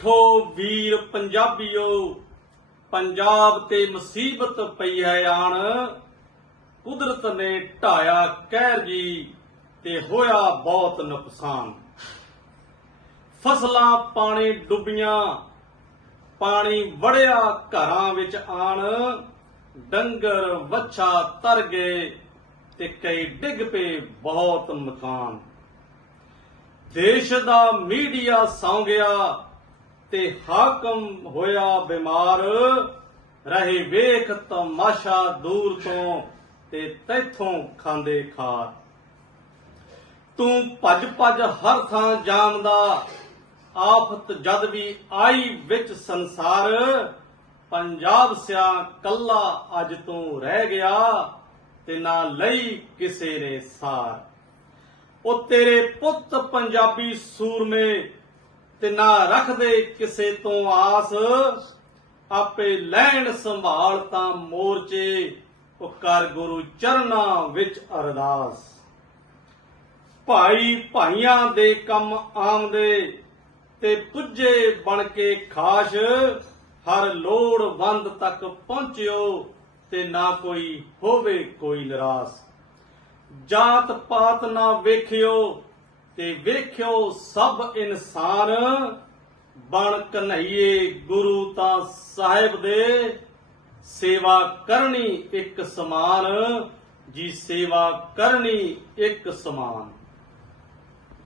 ਉੱਠੋ ਵੀਰ ਪੰਜਾਬੀਓ, ਪੰਜਾਬ ਤੇ ਮੁਸੀਬਤ ਪਈ ਹੈ ਆਣ। ਕੁਦਰਤ ਨੇ ਢਾਇਆ ਕਹਿਰ ਜੀ ਤੇ ਹੋਇਆ ਬਹੁਤ ਨੁਕਸਾਨ। ਫਸਲਾਂ ਪਾਣੀ ਡੁੱਬੀਆਂ, ਪਾਣੀ ਵੜਿਆ ਘਰਾਂ ਵਿੱਚ ਆਣ। ਡੰਗਰ ਵੱਛਾ ਤਰ ਗਏ ਤੇ ਕਈ ਡਿੱਗ ਪਏ ਬਹੁਤ ਮਕਾਨ ਦੇਸ਼ ਦਾ ਮੀਡੀਆ ਸੌਂ ਗਿਆ ਤੇ ਹਾਕਮ ਹੋਇਆ ਬਿਮਾਰ, ਰਹੇ ਵੇਖ ਤਮਾਸ਼ਾ ਦੂਰ ਤੋਂ ਤੇ ਤੈਥੋਂ ਖਾਂਦੇ ਖਾਰ। ਤੂੰ ਭੱਜ ਭੱਜ ਹਰ ਥਾਂ ਜਾਮਦਾ ਆਫਤ ਜਦ ਵੀ ਆਈ ਵਿੱਚ ਸੰਸਾਰ, ਪੰਜਾਬ ਸਿਆ ਕੱਲਾ ਅੱਜ ਤੂੰ ਰਹਿ ਗਿਆ, ਤੇ ਨਾ ਲਈ ਕਿਸੇ ਨੇ ਸਾਰ। ਉਹ ਤੇਰੇ ਪੁੱਤ ਪੰਜਾਬੀ ਸੂਰਮੇ ਤੇ ਨਾ ਰੱਖਦੇ ਕਿਸੇ ਤੋਂ ਆਸ। ਆਪੇ ਲੈਣ ਸੰਭਾਲ ਤਾਂ ਮੋਰਚੇ, ਉਹ ਕਰ ਗੁਰੂ ਚਰਨਾਂ ਵਿੱਚ ਅਰਦਾਸ। ਭਾਈ ਭਾਈਆਂ ਦੇ ਕੰਮ ਆਮਦੇ ਤੇ ਪੁੱਜੇ ਬਣ ਕੇ ਖਾਸ਼, ਹਰ ਲੋੜਵੰਦ ਤੱਕ ਪਹੁੰਚਿਓ ਤੇ ਨਾ ਕੋਈ ਹੋਵੇ ਕੋਈ ਨਿਰਾਸ਼। ਜਾਤ ਪਾਤ ਨਾ ਵੇਖਿਓ ਤੇ ਵੇਖਿਓ ਸਭ ਇਨਸਾਨ ਬਣ ਕਨਈਏ ਗੁਰੂ ਤਾਂ ਸਾਹਿਬ ਦੇ। ਸੇਵਾ ਕਰਨੀ ਇੱਕ ਸਮਾਨ, ਜੀ ਸੇਵਾ ਕਰਨੀ ਇੱਕ ਸਮਾਨ।